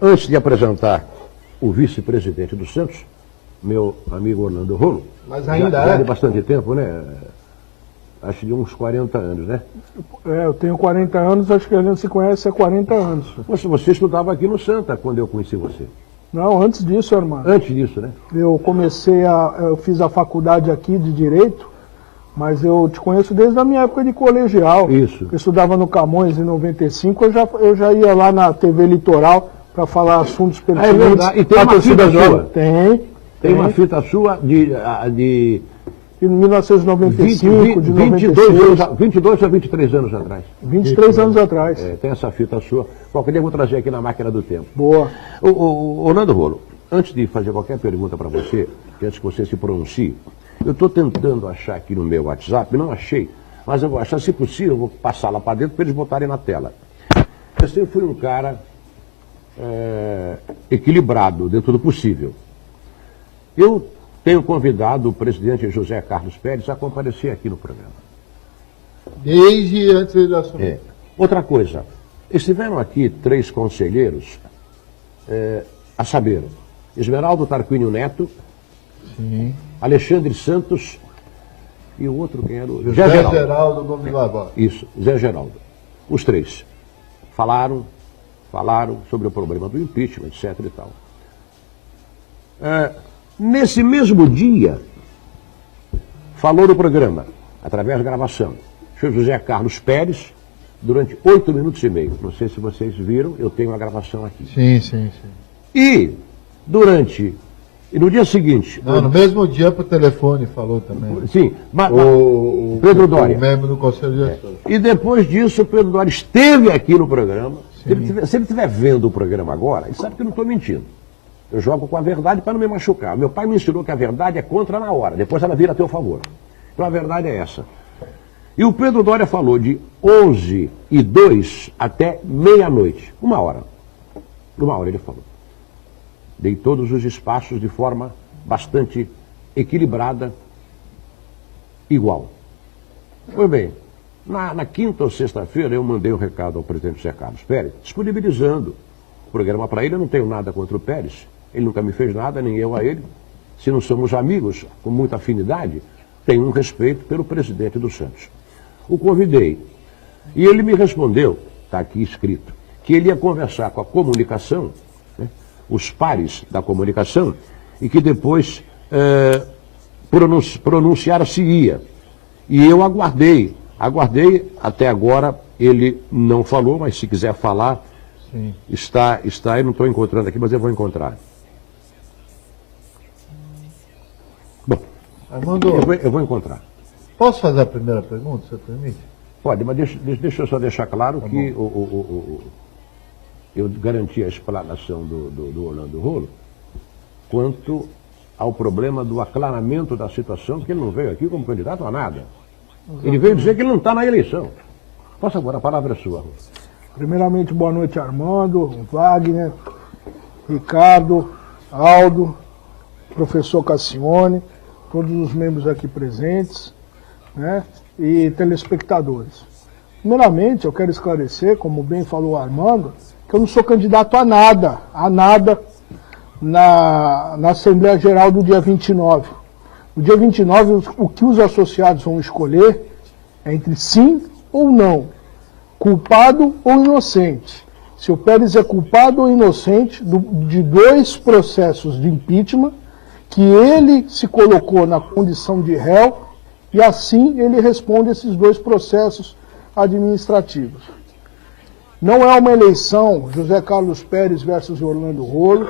Antes de apresentar o vice-presidente do Santos, meu amigo Orlando Rolo, mas ainda já de bastante tempo, né? Acho de uns 40 anos, né? Eu tenho 40 anos, acho que a gente se conhece há 40 anos. Você estudava aqui no Santa quando eu conheci você. Não, antes disso, irmão. Antes disso, né? Eu fiz a faculdade aqui de Direito, mas eu te conheço desde a minha época de colegial. Isso. Eu estudava no Camões em 95, eu já ia lá na TV Litoral para falar assuntos pertinentes. É verdade. E tem uma fita sua? Tem uma fita sua de 1995, de 96. 22 ou 23 anos atrás. 23 anos atrás. Tem essa fita sua. Qualquer dia eu vou trazer aqui na máquina do tempo. Boa. Orlando Rolo, antes de fazer qualquer pergunta para você, antes que você se pronuncie, eu estou tentando achar aqui no meu WhatsApp, não achei, mas eu vou achar, se possível, eu vou passar lá para dentro para eles botarem na tela. Eu sempre fui um cara equilibrado dentro do possível. Eu tenho convidado o presidente José Carlos Pérez a comparecer aqui no programa. Desde antes da sua... Outra coisa, estiveram aqui 3 conselheiros, a saber, Esmeraldo Tarquínio Neto, sim, Alexandre Santos e o outro, quem era? Zé Geraldo Gomes Barbosa. Isso, Zé Geraldo. Os 3 falaram sobre o problema do impeachment, etc. e tal. Nesse mesmo dia, falou no programa, através da gravação, o senhor José Carlos Pérez, durante 8 minutos e meio. Não sei se vocês viram, eu tenho a gravação aqui. Sim. E no dia seguinte... no mesmo dia por telefone falou também. Sim, mas o Pedro Doria. O membro do Conselho de Gestores. E depois disso, o Pedro Doria esteve aqui no programa. Se ele estiver vendo o programa agora, ele sabe que eu não estou mentindo. Eu jogo com a verdade para não me machucar. Meu pai me ensinou que a verdade é contra na hora, depois ela vira a teu favor. Então a verdade é essa. E o Pedro Doria falou de 11h02 até meia-noite. 1 hora. 1 hora ele falou. Dei todos os espaços de forma bastante equilibrada, igual. Pois bem, na quinta ou sexta-feira eu mandei um recado ao presidente José Carlos Pérez, disponibilizando o programa para ele. Eu não tenho nada contra o Pérez, ele nunca me fez nada, nem eu a ele. Se não somos amigos, com muita afinidade, tenho um respeito pelo presidente do Santos. O convidei e ele me respondeu, está aqui escrito, que ele ia conversar com a comunicação, os pares da comunicação, e que depois pronunciar-se-ia. E eu aguardei, até agora ele não falou, mas se quiser falar, sim, está, eu não estou encontrando aqui, mas eu vou encontrar. Bom, Armando, eu vou encontrar. Posso fazer a primeira pergunta, se você permite? Pode, mas deixa eu só deixar claro que eu garanti a explanação do Orlando Rolo quanto ao problema do aclaramento da situação, porque ele não veio aqui como candidato a nada. Exatamente. Ele veio dizer que ele não está na eleição. Por favor, a palavra é sua. Primeiramente, boa noite, Armando, Wagner, Ricardo, Aldo, professor Cassione, todos os membros aqui presentes, né, e telespectadores. Primeiramente, eu quero esclarecer, como bem falou o Armando, que eu não sou candidato a nada na Assembleia Geral do dia 29. No dia 29, o que os associados vão escolher é entre sim ou não, culpado ou inocente. Se o Pérez é culpado ou inocente de 2 processos de impeachment, que ele se colocou na condição de réu, e assim ele responde esses 2 processos administrativos. Não é uma eleição José Carlos Pérez versus Orlando Rolo,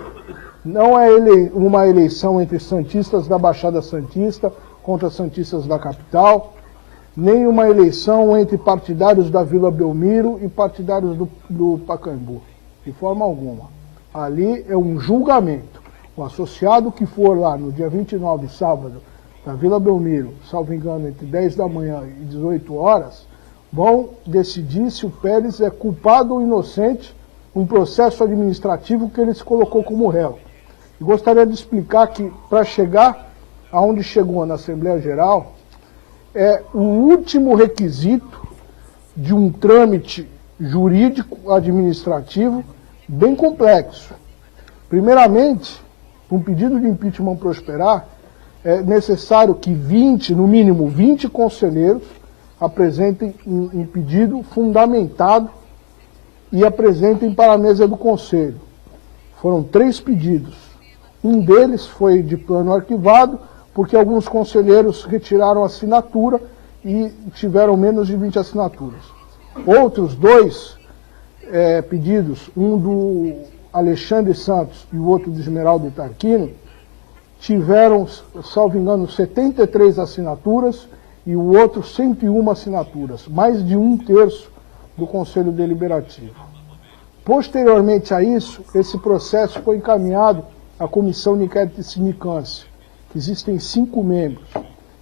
não é uma eleição entre santistas da Baixada Santista contra santistas da capital, nem uma eleição entre partidários da Vila Belmiro e partidários do Pacaembu, de forma alguma. Ali é um julgamento. O associado que for lá no dia 29, sábado, da Vila Belmiro, salvo engano, entre 10 da manhã e 18 horas, vão decidir se o Pérez é culpado ou inocente num processo administrativo que ele se colocou como réu. E gostaria de explicar que, para chegar aonde chegou na Assembleia Geral, é o último requisito de um trâmite jurídico administrativo bem complexo. Primeiramente, para um pedido de impeachment prosperar, é necessário que 20, no mínimo 20 conselheiros apresentem um pedido fundamentado e apresentem para a mesa do Conselho. Foram 3 pedidos. Um deles foi de plano arquivado, porque alguns conselheiros retiraram a assinatura e tiveram menos de 20 assinaturas. Outros 2 pedidos, um do Alexandre Santos e o outro do Esmeraldo Tarquino, tiveram, salvo engano, 73 assinaturas e o outro 101 assinaturas, mais de 1/3 do Conselho Deliberativo. Posteriormente a isso, esse processo foi encaminhado à Comissão de Inquérito e Sindicância, que existem 5 membros.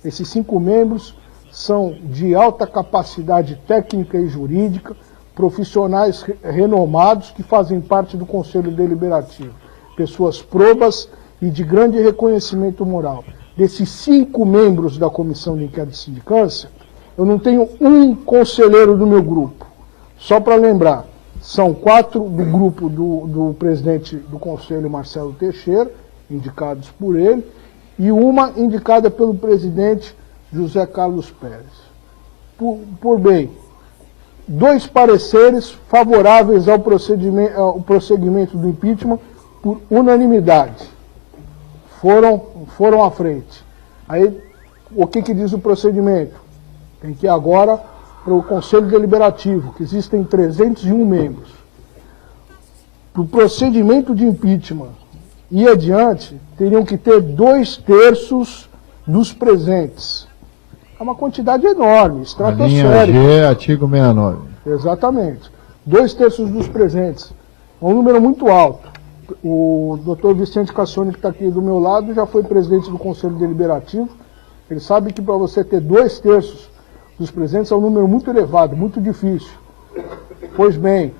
Esses 5 membros são de alta capacidade técnica e jurídica, profissionais renomados que fazem parte do Conselho Deliberativo, pessoas probas e de grande reconhecimento moral. Desses 5 membros da Comissão de Inquérito e Sindicância, eu não tenho um conselheiro do meu grupo. Só para lembrar, são 4 do grupo do presidente do Conselho, Marcelo Teixeira, indicados por ele, e uma indicada pelo presidente José Carlos Pérez. Por bem, 2 pareceres favoráveis ao prosseguimento do impeachment por unanimidade. Foram à frente. Aí, o que diz o procedimento? Tem que ir agora para o Conselho Deliberativo, que existem 301 membros. Para o procedimento de impeachment ir adiante, teriam que ter 2/3 dos presentes. É uma quantidade enorme, estratosférica. A linha G, artigo 69. Exatamente. 2/3 dos presentes. É um número muito alto. O doutor Vicente Cassoni, que está aqui do meu lado, já foi presidente do Conselho Deliberativo. Ele sabe que para você ter 2/3 dos presentes é um número muito elevado, muito difícil. Pois bem,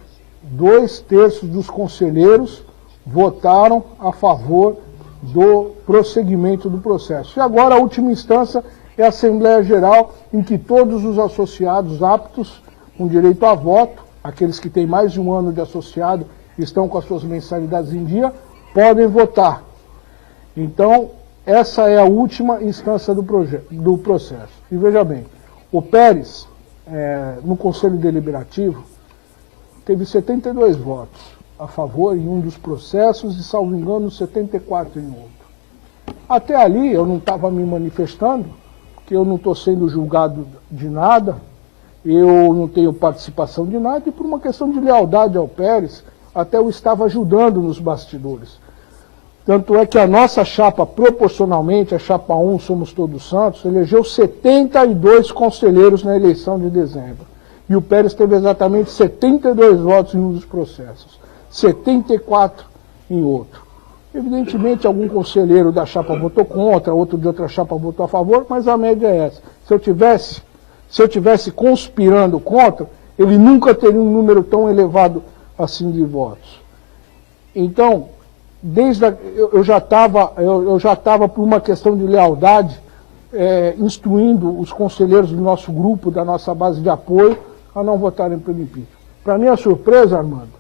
2/3 dos conselheiros votaram a favor do prosseguimento do processo. E agora a última instância é a Assembleia Geral, em que todos os associados aptos, com direito a voto, aqueles que têm mais de 1 ano de associado e estão com as suas mensalidades em dia, podem votar. Então, essa é a última instância do processo. E veja bem, o Pérez, no Conselho Deliberativo, teve 72 votos a favor em um dos processos e, salvo engano, 74 em outro. Até ali eu não estava me manifestando, porque eu não estou sendo julgado de nada, eu não tenho participação de nada, e por uma questão de lealdade ao Pérez, até eu estava ajudando nos bastidores. Tanto é que a nossa chapa, proporcionalmente, a chapa 1, Somos Todos Santos, elegeu 72 conselheiros na eleição de dezembro. E o Pérez teve exatamente 72 votos em um dos processos, 74 em outro. Evidentemente, algum conselheiro da chapa votou contra, outro de outra chapa votou a favor, mas a média é essa. Se eu tivesse conspirando contra, ele nunca teria um número tão elevado assim de votos. Então, eu já estava por uma questão de lealdade, instruindo os conselheiros do nosso grupo, da nossa base de apoio, a não votarem pelo impeachment. Para minha surpresa, Armando,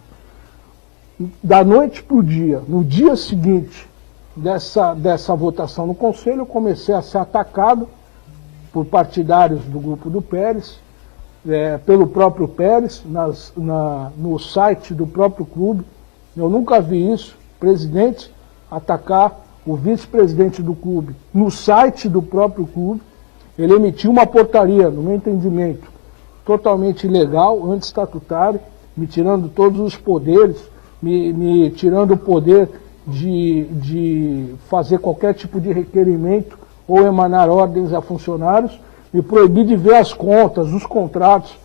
da noite para o dia, no dia seguinte dessa votação no Conselho, eu comecei a ser atacado por partidários do grupo do Pérez, pelo próprio Pérez, no site do próprio clube. Eu nunca vi isso, presidente atacar o vice-presidente do clube no site do próprio clube. Ele emitiu uma portaria, no meu entendimento, totalmente ilegal, anti-estatutária, me tirando todos os poderes, me tirando o poder de fazer qualquer tipo de requerimento ou emanar ordens a funcionários, me proibir de ver as contas, os contratos,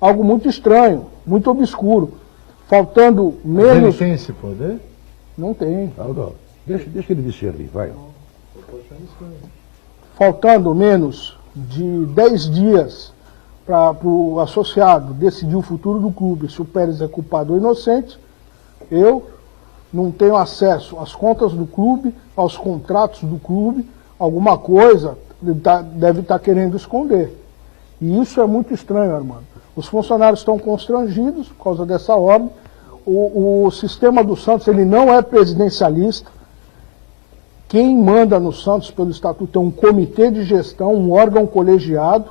algo muito estranho, muito obscuro, faltando menos... Ele tem esse poder? Não tem. Deixa ele discernir, vai. Faltando menos de 10 dias para o associado decidir o futuro do clube, se o Pérez é culpado ou inocente, eu não tenho acesso às contas do clube, aos contratos do clube, alguma coisa deve estar querendo esconder. E isso é muito estranho, Armando. Os funcionários estão constrangidos por causa dessa ordem. o sistema do Santos ele não é presidencialista. Quem manda no Santos pelo Estatuto é um comitê de gestão, um órgão colegiado.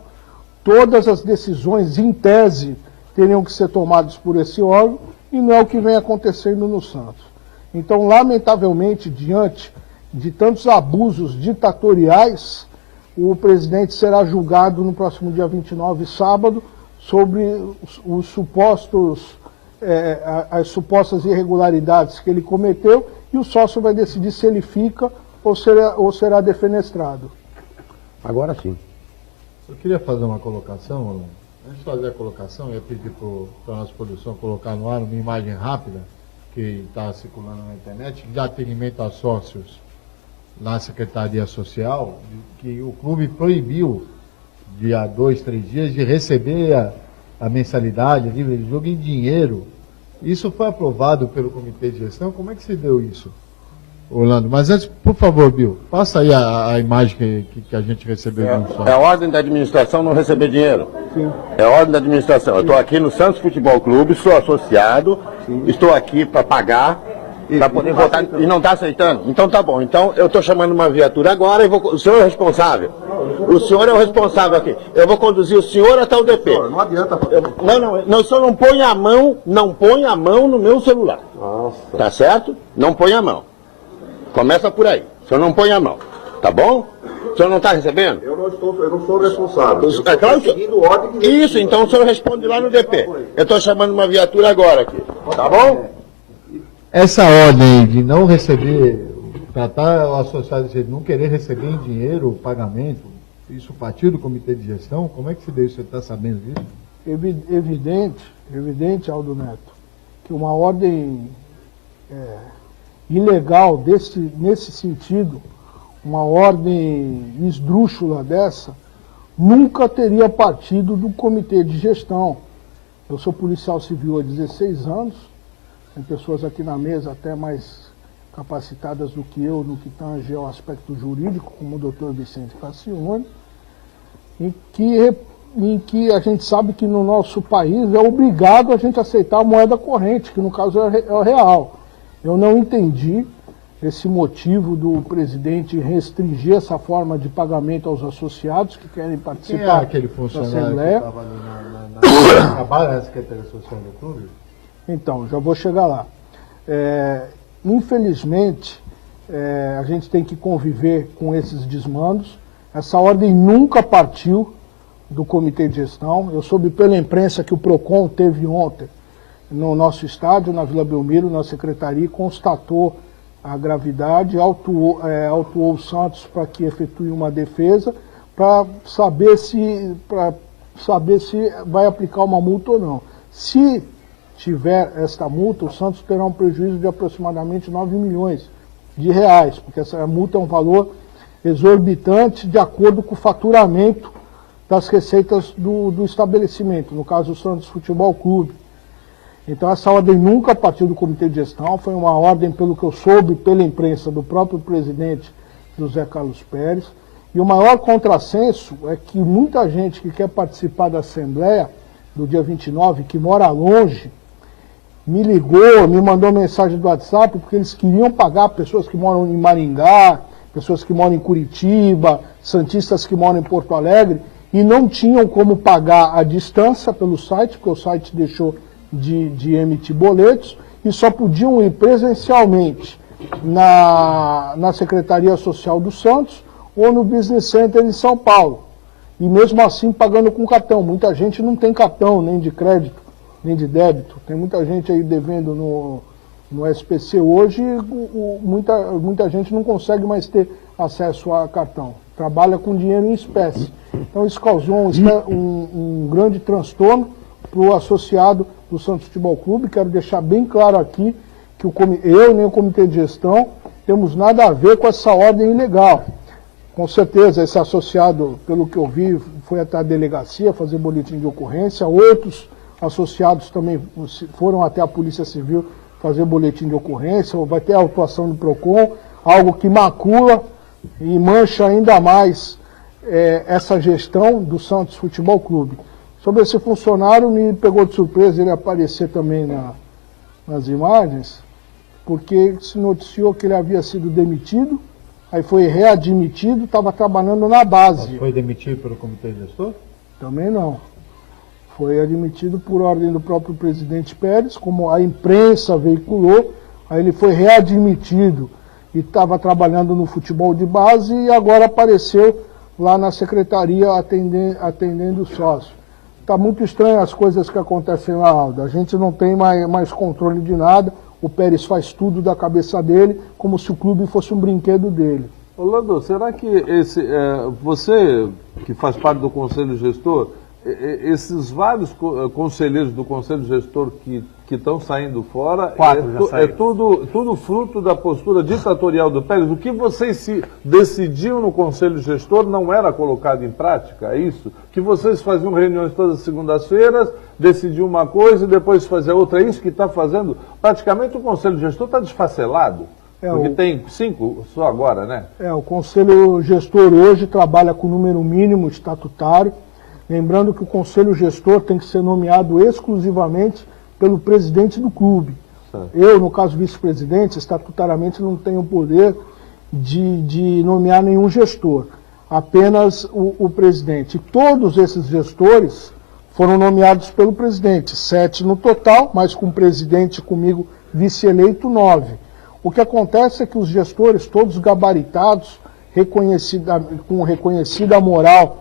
Todas as decisões, em tese, teriam que ser tomadas por esse órgão, e não é o que vem acontecendo no Santos. Então, lamentavelmente, diante de tantos abusos ditatoriais, o presidente será julgado no próximo dia 29, sábado, sobre os supostos, as supostas irregularidades que ele cometeu, e o sócio vai decidir se ele fica ou será defenestrado. Agora sim. Eu queria fazer uma colocação, Orlando. Antes de fazer a colocação, eu ia pedir para a nossa produção colocar no ar uma imagem rápida que está circulando na internet, de atendimento a sócios na Secretaria Social, que o clube proibiu, há 2, 3 dias, de receber a mensalidade, a livre de jogo em dinheiro. Isso foi aprovado pelo Comitê de Gestão. Como é que se deu isso, Orlando? Mas antes, por favor, Bill, passa aí a imagem que a gente recebeu. É a ordem da administração não receber dinheiro. Sim. É a ordem da administração. Eu estou aqui no Santos Futebol Clube, sou associado, estou aqui para pagar, para poder votar, e não está aceitando? Então tá bom. Então eu estou chamando uma viatura agora e o senhor é o responsável. O senhor é o responsável aqui. Eu vou conduzir o senhor até o DP. Não adianta. Não, o senhor não põe a mão no meu celular. Nossa. Tá certo? Não põe a mão. Começa por aí. O senhor não põe a mão. Tá bom? O senhor não está recebendo? Eu não sou responsável. É claro que... seguindo ordem de... Isso, então o senhor responde lá no DP. Eu estou chamando uma viatura agora aqui. Tá bom? Essa ordem de não receber, tratar o associado de não querer receber em dinheiro o pagamento, isso partiu do Comitê de Gestão? Como é que se deu isso? Você está sabendo disso? Evidente, Aldo Neto, que uma ordem ilegal nesse sentido, uma ordem esdrúxula dessa, nunca teria partido do Comitê de Gestão. Eu sou policial civil há 16 anos, tem pessoas aqui na mesa até mais capacitadas do que eu no que tange ao aspecto jurídico, como o doutor Vicente Cassione, em que a gente sabe que no nosso país é obrigado a gente aceitar a moeda corrente, que no caso é o real. Eu não entendi esse motivo do presidente restringir essa forma de pagamento aos associados que querem participar. Quem é aquele funcionário da Assembleia. que estava ali trabalha na Secretaria Social do Clube? Então, já vou chegar lá. Infelizmente, a gente tem que conviver com esses desmandos. Essa ordem nunca partiu do Comitê de Gestão. Eu soube pela imprensa que o PROCON teve ontem no nosso estádio, na Vila Belmiro, na secretaria, constatou a gravidade, autuou o Santos para que efetue uma defesa, para saber se vai aplicar uma multa ou não. Se tiver esta multa, o Santos terá um prejuízo de aproximadamente 9 milhões de reais, porque essa multa é um valor exorbitante de acordo com o faturamento das receitas do estabelecimento, no caso o Santos Futebol Clube. Então essa ordem nunca partiu do Comitê de Gestão, foi uma ordem, pelo que eu soube, pela imprensa, do próprio presidente José Carlos Pérez. E o maior contrassenso é que muita gente que quer participar da Assembleia do dia 29, que mora longe, me ligou, me mandou mensagem do WhatsApp, porque eles queriam pagar pessoas que moram em Maringá, pessoas que moram em Curitiba, santistas que moram em Porto Alegre, e não tinham como pagar à distância pelo site, porque o site deixou de emitir boletos, e só podiam ir presencialmente na Secretaria Social do Santos ou no Business Center em São Paulo. E mesmo assim pagando com cartão. Muita gente não tem cartão, nem de crédito, nem de débito. Tem muita gente aí devendo no SPC hoje e muita gente não consegue mais ter acesso a cartão. Trabalha com dinheiro em espécie. Então isso causou um grande transtorno para o associado do Santos Futebol Clube. Quero deixar bem claro aqui que eu nem o Comitê de Gestão temos nada a ver com essa ordem ilegal. Com certeza, esse associado, pelo que eu vi, foi até a delegacia fazer boletim de ocorrência. Outros associados também foram até a Polícia Civil fazer boletim de ocorrência. Vai ter a atuação do PROCON, algo que macula e mancha ainda mais essa gestão do Santos Futebol Clube. Sobre esse funcionário, me pegou de surpresa ele aparecer também nas imagens, porque se noticiou que ele havia sido demitido, aí foi readmitido, estava trabalhando na base. Foi demitido pelo comitê gestor? Também não. Foi admitido por ordem do próprio presidente Pérez, como a imprensa veiculou, aí ele foi readmitido e estava trabalhando no futebol de base e agora apareceu lá na secretaria atendendo o sócio. Está muito estranho as coisas que acontecem lá, Aldo. A gente não tem mais controle de nada, o Pérez faz tudo da cabeça dele, como se o clube fosse um brinquedo dele. Orlando, será que você, que faz parte do Conselho Gestor, esses vários conselheiros do Conselho Gestor que estão saindo fora, é tudo fruto da postura ditatorial do Pérez? O que vocês se decidiam no Conselho Gestor não era colocado em prática, é isso? Que vocês faziam reuniões todas as segundas-feiras, decidiam uma coisa e depois faziam outra, é isso que está fazendo? Praticamente o Conselho Gestor está desfacelado. Porque tem 5 só agora, né? O Conselho Gestor hoje trabalha com número mínimo estatutário. Lembrando que o Conselho Gestor tem que ser nomeado exclusivamente pelo presidente do clube. Certo. Eu, no caso vice-presidente, estatutariamente não tenho o poder de nomear nenhum gestor, apenas o presidente. E todos esses gestores foram nomeados pelo presidente, 7 no total, mas com o presidente comigo vice-eleito 9. O que acontece é que os gestores, todos gabaritados, com reconhecida moral,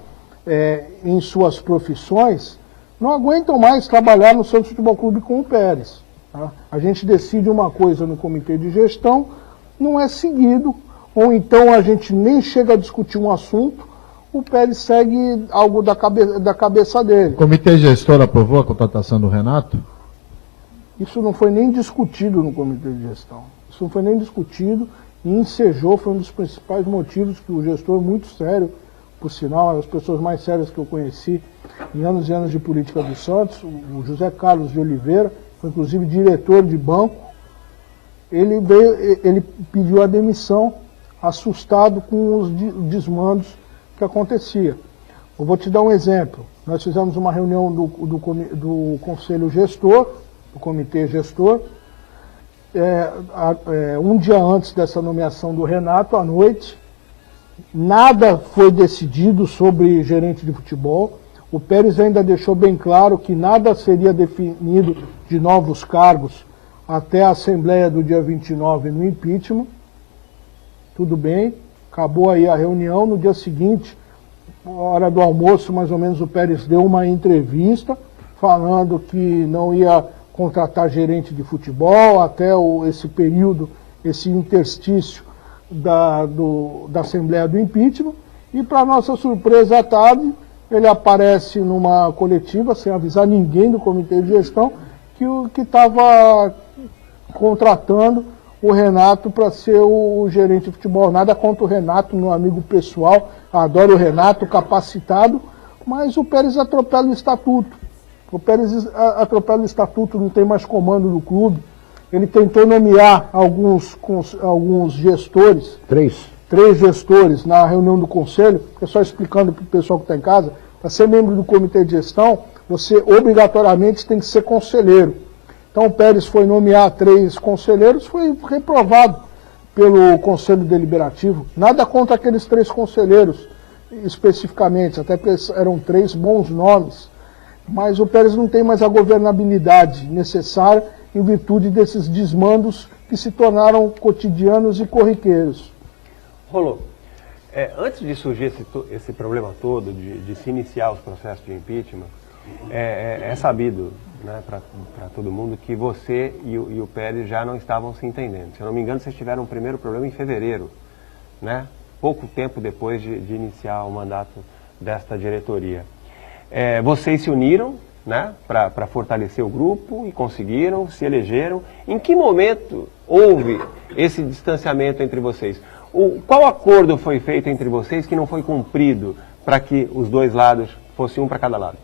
em suas profissões, não aguentam mais trabalhar no Santos Futebol Clube com o Pérez. Tá? A gente decide uma coisa no comitê de gestão, não é seguido, ou então a gente nem chega a discutir um assunto, o Pérez segue algo da cabeça dele. O comitê gestor aprovou a contratação do Renato? Isso não foi nem discutido no comitê de gestão. Isso não foi nem discutido e ensejou, foi um dos principais motivos que o gestor, muito sério, por sinal, uma das pessoas mais sérias que eu conheci em anos e anos de política do Santos, o José Carlos de Oliveira, foi inclusive diretor de banco, ele pediu a demissão, assustado com os desmandos que acontecia. Eu vou te dar um exemplo. Nós fizemos uma reunião do Conselho Gestor, do Comitê Gestor, um dia antes dessa nomeação do Renato, à noite. Nada foi decidido sobre gerente de futebol. O Pérez ainda deixou bem claro que nada seria definido de novos cargos até a Assembleia do dia 29 no impeachment. Tudo bem, acabou aí a reunião. No dia seguinte, hora do almoço, mais ou menos, o Pérez deu uma entrevista falando que não ia contratar gerente de futebol até esse período, esse interstício da Assembleia do Impeachment, e para nossa surpresa à tarde, ele aparece numa coletiva, sem avisar ninguém do comitê de gestão, que estava contratando o Renato para ser o gerente de futebol. Nada contra o Renato, meu amigo pessoal, adoro o Renato, capacitado, mas o Pérez atropela o estatuto. O Pérez atropela o estatuto, não tem mais comando do clube. Ele tentou nomear alguns gestores. 3 gestores na reunião do conselho, é só explicando para o pessoal que está em casa, para ser membro do comitê de gestão, você obrigatoriamente tem que ser conselheiro. Então o Pérez foi nomear 3 conselheiros, foi reprovado pelo Conselho Deliberativo. Nada contra aqueles 3 conselheiros especificamente, até porque eram 3 bons nomes. Mas o Pérez não tem mais a governabilidade necessária em virtude desses desmandos que se tornaram cotidianos e corriqueiros. Rolou. Antes de surgir esse problema todo, de se iniciar os processos de impeachment, é sabido, né, para todo mundo que você e o Pérez já não estavam se entendendo. Se eu não me engano, vocês tiveram um primeiro problema em fevereiro, né? Pouco tempo depois de iniciar o mandato desta diretoria. Vocês se uniram, né, para fortalecer o grupo e conseguiram, se elegeram. Em que momento houve esse distanciamento entre vocês? Qual acordo foi feito entre vocês que não foi cumprido para que os dois lados fossem um para cada lado?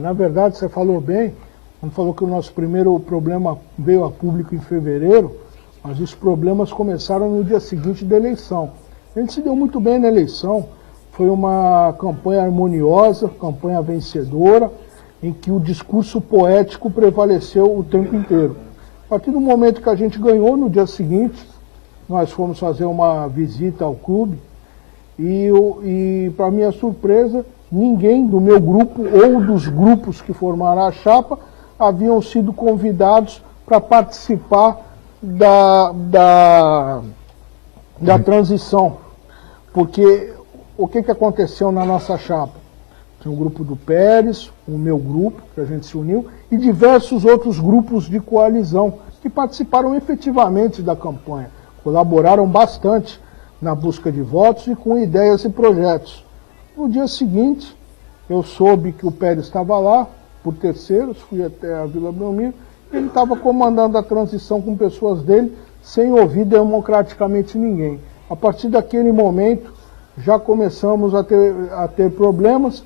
Na verdade, você falou bem, quando falou que o nosso primeiro problema veio a público em fevereiro, mas os problemas começaram no dia seguinte da eleição. A gente se deu muito bem na eleição, foi uma campanha harmoniosa, campanha vencedora, em que o discurso poético prevaleceu o tempo inteiro. partir do momento que a gente ganhou, no dia seguinte, nós fomos fazer uma visita ao clube e para minha surpresa, ninguém do meu grupo ou dos grupos que formaram a chapa haviam sido convidados para participar da transição. Porque o que aconteceu na nossa chapa? Tinha um grupo do Pérez, o meu grupo, que a gente se uniu, e diversos outros grupos de coalizão que participaram efetivamente da campanha, colaboraram bastante na busca de votos e com ideias e projetos. No dia seguinte, eu soube que o Pérez estava lá, por terceiros, fui até a Vila Belmiro, ele estava comandando a transição com pessoas dele, sem ouvir democraticamente ninguém. A partir daquele momento, já começamos a ter problemas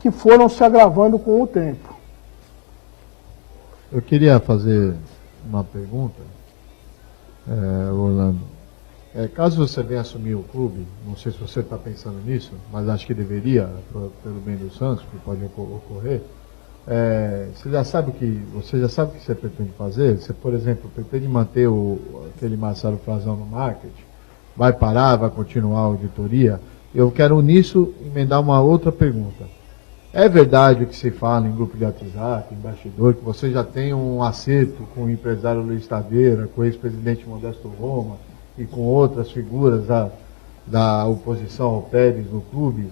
que foram se agravando com o tempo. Eu queria fazer uma pergunta, Orlando. Caso você venha assumir o clube, não sei se você está pensando nisso, mas acho que deveria, pelo bem do Santos, que pode ocorrer, você já sabe o que você pretende fazer? Você, por exemplo, pretende manter aquele Marcelo Frazão no marketing? Vai parar, vai continuar a auditoria? Eu quero nisso emendar uma outra pergunta. É verdade o que se fala em grupo de WhatsApp, em bastidor, que você já tem um acerto com o empresário Luiz Taveira, com o ex-presidente Modesto Roma e com outras figuras da oposição ao Pérez no clube,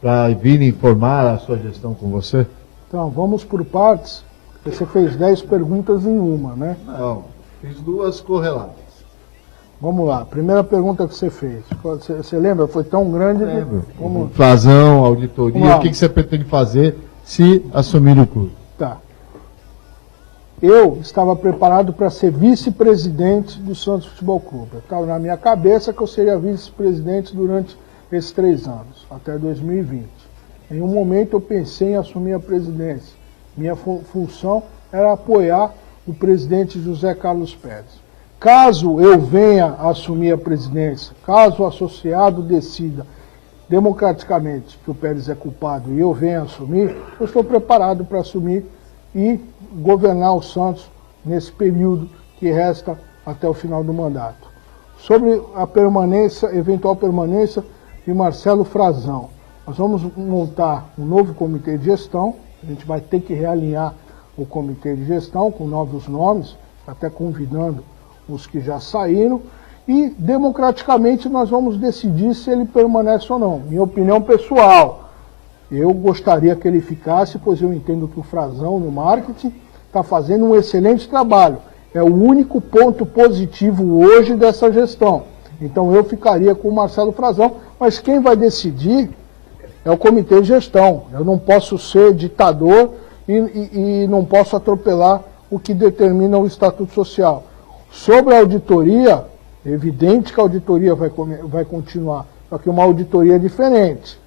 para vir informar a sua gestão com você? Então, vamos por partes. Você fez 10 perguntas em uma, né? Não, fiz duas correlatas. Vamos lá, primeira pergunta que você fez. Você lembra? Foi tão grande que... Lembro. Frazão, auditoria, o que você pretende fazer se assumir o clube? Tá. Eu estava preparado para ser vice-presidente do Santos Futebol Clube. Estava na minha cabeça que eu seria vice-presidente durante esses 3 anos, até 2020. Em um momento eu pensei em assumir a presidência. Minha função era apoiar o presidente José Carlos Pérez. Caso eu venha a assumir a presidência, caso o associado decida democraticamente que o Pérez é culpado e eu venha assumir, eu estou preparado para assumir e governar o Santos nesse período que resta até o final do mandato. Sobre a eventual permanência de Marcelo Frazão, nós vamos montar um novo comitê de gestão, a gente vai ter que realinhar o comitê de gestão com novos nomes, até convidando os que já saíram, e democraticamente nós vamos decidir se ele permanece ou não. Minha opinião pessoal, eu gostaria que ele ficasse, pois eu entendo que o Frazão no marketing está fazendo um excelente trabalho. É o único ponto positivo hoje dessa gestão. Então eu ficaria com o Marcelo Frazão, mas quem vai decidir é o comitê de gestão. Eu não posso ser ditador e não posso atropelar o que determina o Estatuto Social. Sobre a auditoria, é evidente que a auditoria vai continuar, só que uma auditoria diferente.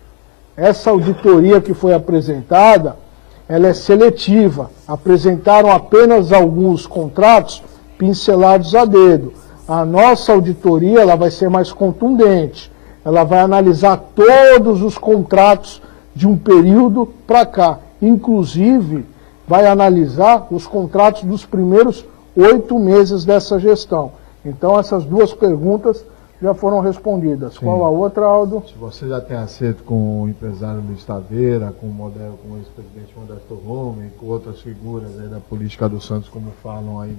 Essa auditoria que foi apresentada, ela é seletiva. Apresentaram apenas alguns contratos pincelados a dedo. A nossa auditoria ela vai ser mais contundente. Ela vai analisar todos os contratos de um período para cá. Inclusive, vai analisar os contratos dos primeiros 8 meses dessa gestão. Então, essas duas perguntas já foram respondidas. Sim. Qual a outra, Aldo? Se você já tem acerto com o empresário Luiz Taveira, com o ex-presidente Modesto Roma e com outras figuras aí da política do Santos, como falam aí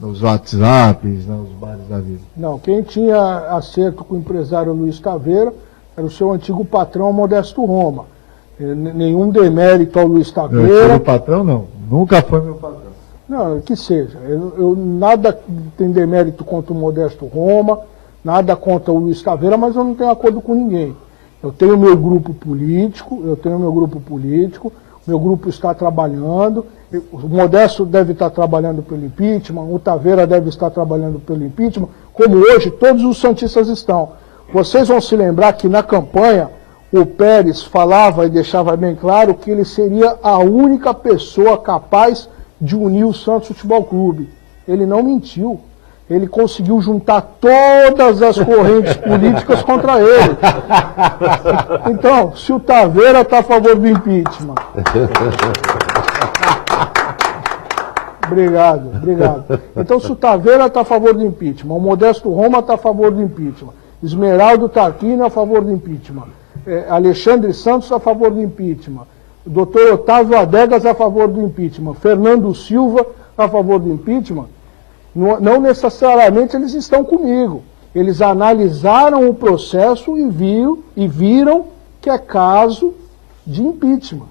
nos WhatsApps, nos bares da vida? Não, quem tinha acerto com o empresário Luiz Taveira era o seu antigo patrão Modesto Roma. Nenhum demérito ao Luiz Taveira. Meu patrão não, nunca foi meu patrão. Não, que seja. Eu nada tem demérito contra o Modesto Roma, nada contra o Luiz Taveira, mas eu não tenho acordo com ninguém. Eu tenho meu grupo político, meu grupo está trabalhando, o Modesto deve estar trabalhando pelo impeachment, o Taveira deve estar trabalhando pelo impeachment, como hoje todos os santistas estão. Vocês vão se lembrar que na campanha o Pérez falava e deixava bem claro que ele seria a única pessoa capaz de unir o Santos Futebol Clube. Ele não mentiu. Ele conseguiu juntar todas as correntes políticas contra ele. Então, se o Taveira está a favor do impeachment, Obrigado. Então, se o Taveira está a favor do impeachment, o Modesto Roma está a favor do impeachment, Esmeraldo Tarquini a favor do impeachment, Alexandre Santos a favor do impeachment, o doutor Otávio Adegas a favor do impeachment, Fernando Silva a favor do impeachment, não necessariamente eles estão comigo. Eles analisaram o processo e viram que é caso de impeachment.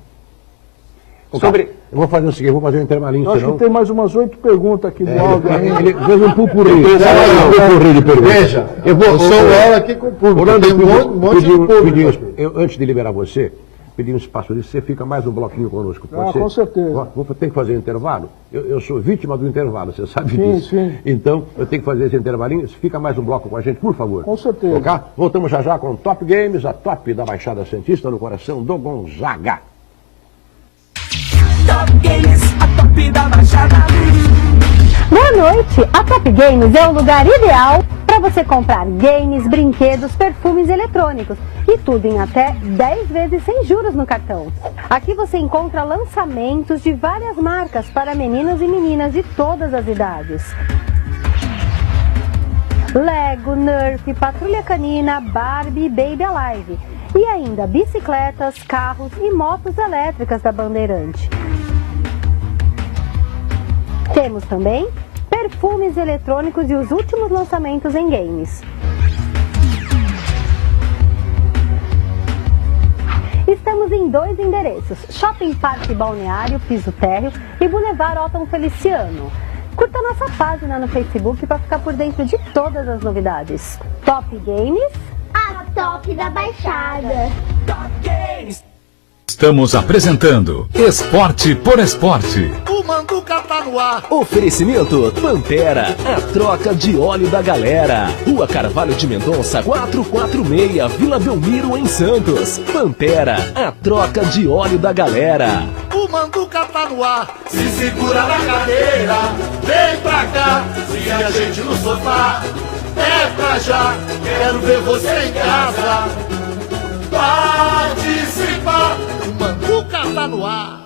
Eu vou fazer o seguinte, vou fazer um intervalinho. Eu acho que tem mais umas 8 perguntas aqui do áudio ainda. Ele fez um pupurri. De perguntas. Veja, eu sou ela aqui com o público. Tem um monte de público. Antes de liberar você, pedir um espaço disso, você fica mais um bloquinho conosco, pode ser? Com certeza. Vou ter que fazer intervalo. Eu sou vítima do intervalo, você sabe Sim, disso. sim. Então, eu tenho que fazer esse intervalinho. Fica mais um bloco com a gente, por favor. Com certeza. Ok? Voltamos já com Top Games, a top da Baixada Santista, no coração do Gonzaga. Top Games, a top da Baixada. Boa noite! A Top Games é o lugar ideal para você comprar games, brinquedos, perfumes eletrônicos e tudo em até 10 vezes sem juros no cartão. Aqui você encontra lançamentos de várias marcas para meninos e meninas de todas as idades. Lego, Nerf, Patrulha Canina, Barbie e Baby Alive. E ainda bicicletas, carros e motos elétricas da Bandeirante. Temos também perfumes eletrônicos e os últimos lançamentos em games. Estamos em 2 endereços, Shopping Parque Balneário, Piso Térreo e Boulevard Otton Feliciano. Curta nossa página no Facebook para ficar por dentro de todas as novidades. Top Games, a top da Baixada. Top Games. Estamos apresentando Esporte por Esporte. O Manduca tá no ar. Oferecimento Pantera, a troca de óleo da galera. Rua Carvalho de Mendonça, 446, Vila Belmiro, em Santos. Pantera, a troca de óleo da galera. O Manduca tá no ar. Se segura na cadeira, vem pra cá. Se a gente no sofá, é pra já. Quero ver você em casa. Participar. O Manduca tá no ar.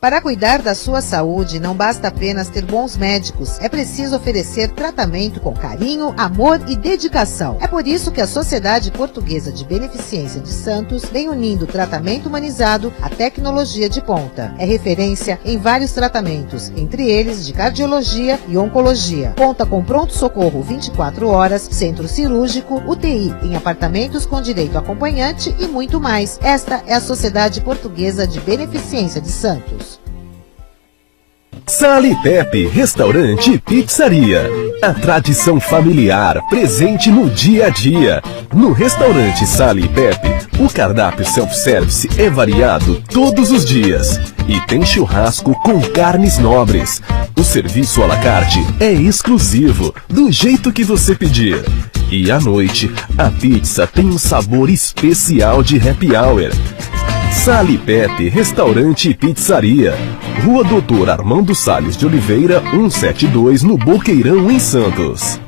Para cuidar da sua saúde, não basta apenas ter bons médicos. É preciso oferecer tratamento com carinho, amor e dedicação. É por isso que a Sociedade Portuguesa de Beneficência de Santos vem unindo tratamento humanizado à tecnologia de ponta. É referência em vários tratamentos, entre eles de cardiologia e oncologia. Conta com pronto-socorro 24 horas, centro cirúrgico, UTI em apartamentos com direito a acompanhante e muito mais. Esta é a Sociedade Portuguesa de Beneficência de Santos. Sali Pepe, restaurante e pizzaria. A tradição familiar presente no dia a dia. No restaurante Sali Pepe, o cardápio self-service é variado todos os dias. E tem churrasco com carnes nobres. O serviço à la carte é exclusivo, do jeito que você pedir. E à noite, a pizza tem um sabor especial de happy hour. Sali Pepe, restaurante e pizzaria. Rua Doutor Armando Salles de Oliveira, 172, no Boqueirão, em Santos.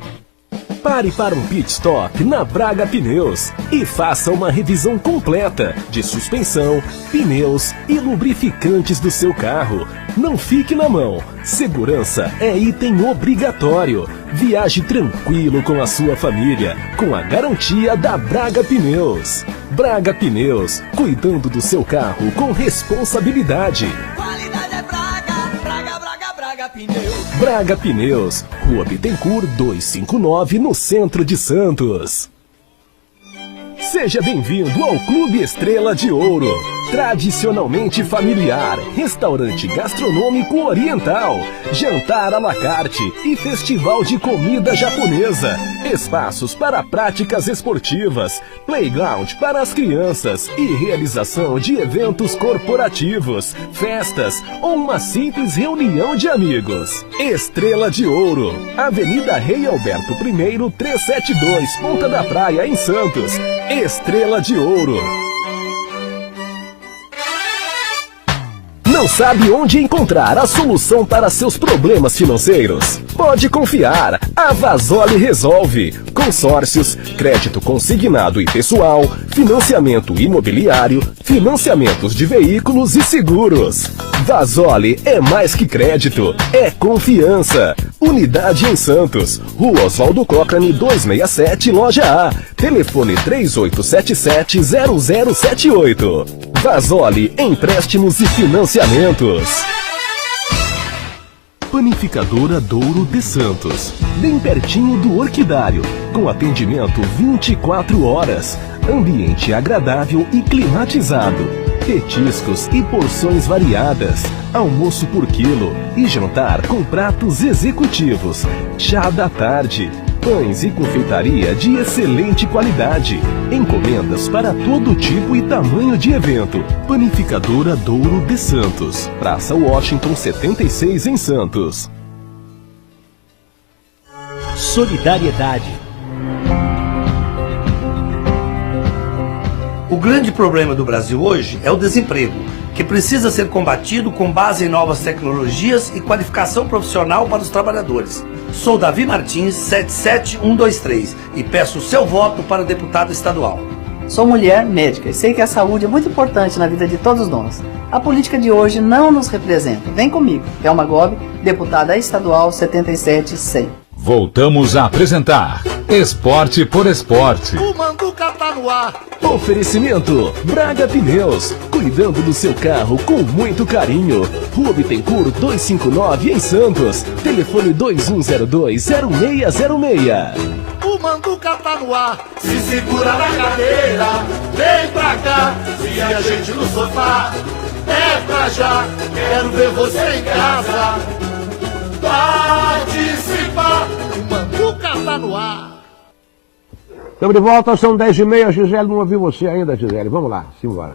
Pare para um pit stop na Braga Pneus e faça uma revisão completa de suspensão, pneus e lubrificantes do seu carro. Não fique na mão. Segurança é item obrigatório. Viaje tranquilo com a sua família, com a garantia da Braga Pneus. Braga Pneus, cuidando do seu carro com responsabilidade. Qualidade é Braga, Braga, Braga, Braga Pneus. Braga Pneus, Rua Bittencourt 259, no centro de Santos. Seja bem-vindo ao Clube Estrela de Ouro. Tradicionalmente familiar, restaurante gastronômico oriental, jantar à la carte e festival de comida japonesa. Espaços para práticas esportivas, playground para as crianças e realização de eventos corporativos, festas ou uma simples reunião de amigos. Estrela de Ouro, Avenida Rei Alberto I, 372, Ponta da Praia, em Santos. Não sabe onde encontrar a solução para seus problemas financeiros? Pode confiar, a Vasoli resolve. Consórcios, crédito consignado e pessoal, financiamento imobiliário, financiamentos de veículos e seguros. Vasoli é mais que crédito, é confiança. Unidade em Santos, Rua Oswaldo Cochrane 267, Loja A. Telefone 3877-0078. Vasoli, empréstimos e financiamentos. Panificadora Douro de Santos, bem pertinho do Orquidário, com atendimento 24 horas, ambiente agradável e climatizado, petiscos e porções variadas, almoço por quilo e jantar com pratos executivos, chá da tarde, pães e confeitaria de excelente qualidade, encomendas para todo tipo e tamanho de evento. Panificadora Douro de Santos, Praça Washington 76 em Santos. Solidariedade. O grande problema do Brasil hoje é o desemprego, que precisa ser combatido com base em novas tecnologias e qualificação profissional para os trabalhadores. Sou Davi Martins, 77123, e peço o seu voto para deputado estadual. Sou mulher médica e sei que a saúde é muito importante na vida de todos nós. A política de hoje não nos representa. Vem comigo, Thelma Gobi, deputada estadual 77100. Voltamos a apresentar Esporte por Esporte. O Manduca tá no ar. Oferecimento Braga Pneus, cuidando do seu carro com muito carinho. Rua Bittencourt 259 em Santos. Telefone 2102-0606. O Manduca tá no ar. Se segura na cadeira, vem pra cá. Se a gente no sofá, é pra já. Quero ver você em casa participar. O Manduca tá no ar. Estamos de volta, são 10h30, Gisele, não ouviu você ainda, Gisele. Vamos lá, simbora.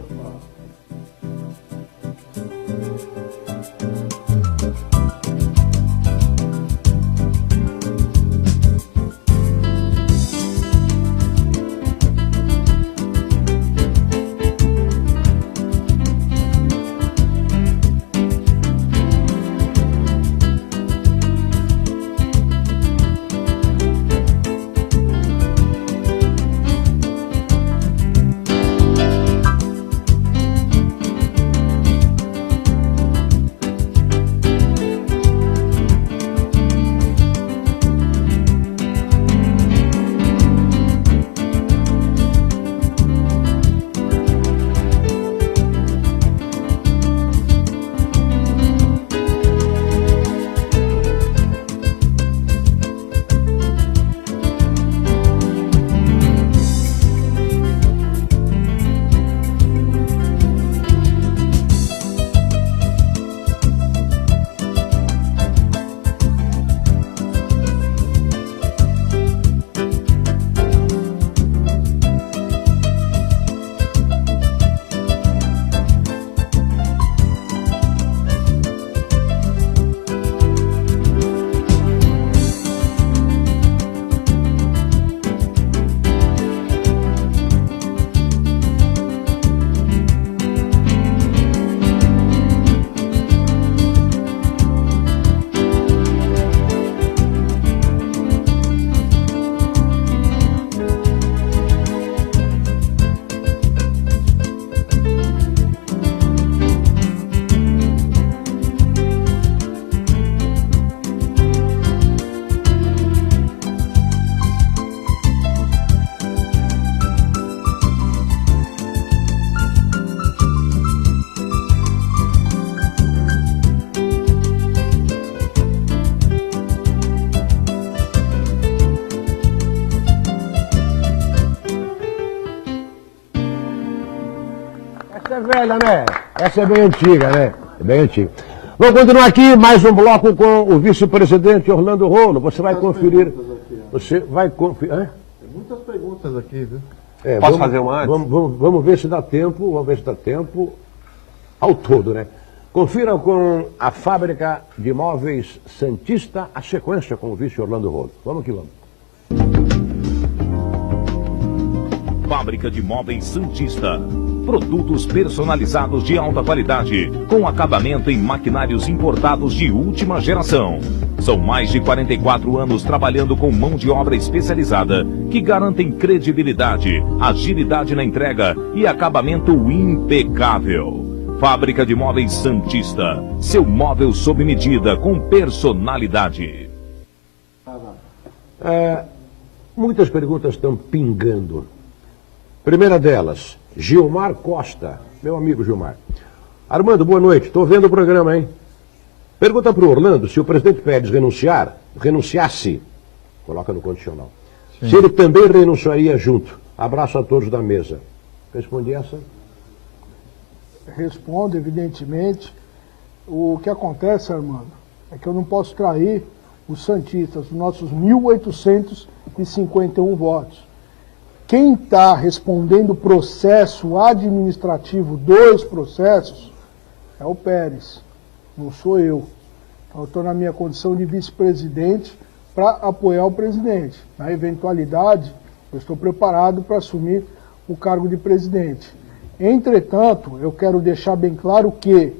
Essa é velha, né? Essa é bem antiga, né? É bem antiga. Vamos continuar aqui, mais um bloco com o vice-presidente Orlando Rolo. Você vai conferir. Você vai conferir. Tem muitas perguntas aqui, viu? Posso fazer uma antes? Vamos ver se dá tempo. Vamos ver se dá tempo ao todo, né? Confira com a fábrica de móveis Santista a sequência com o vice Orlando Rolo. Vamos que vamos. Fábrica de móveis Santista. Produtos personalizados de alta qualidade, com acabamento em maquinários importados de última geração. São mais de 44 anos trabalhando com mão de obra especializada, que garantem credibilidade, agilidade na entrega e acabamento impecável. Fábrica de Móveis Santista, seu móvel sob medida com personalidade. Muitas perguntas estão pingando. Primeira delas, Gilmar Costa, meu amigo Gilmar. Armando, boa noite, estou vendo o programa, hein? Pergunta para o Orlando se o presidente Pérez renunciasse, coloca no condicional, se ele também renunciaria junto. Abraço a todos da mesa. Respondi essa? Respondo, evidentemente. O que acontece, Armando, é que eu não posso trair os santistas, os nossos 1.851 votos. Quem está respondendo o processo administrativo dos processos é o Pérez, não sou eu. Então, eu estou na minha condição de vice-presidente para apoiar o presidente. Na eventualidade, eu estou preparado para assumir o cargo de presidente. Entretanto, eu quero deixar bem claro que,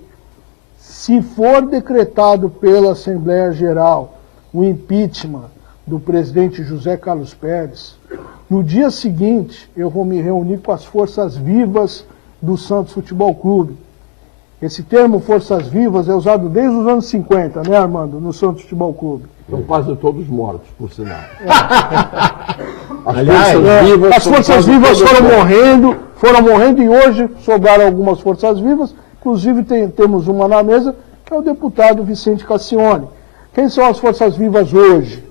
se for decretado pela Assembleia Geral o impeachment do presidente José Carlos Pérez, no dia seguinte eu vou me reunir com as forças vivas do Santos Futebol Clube. Esse termo Forças Vivas é usado desde os anos 50, né, Armando, no Santos Futebol Clube. Estão quase todos mortos, por sinal. As forças vivas foram morrendo e hoje sobraram algumas forças vivas, inclusive temos uma na mesa, que é o deputado Vicente Cassione. Quem são as forças vivas hoje?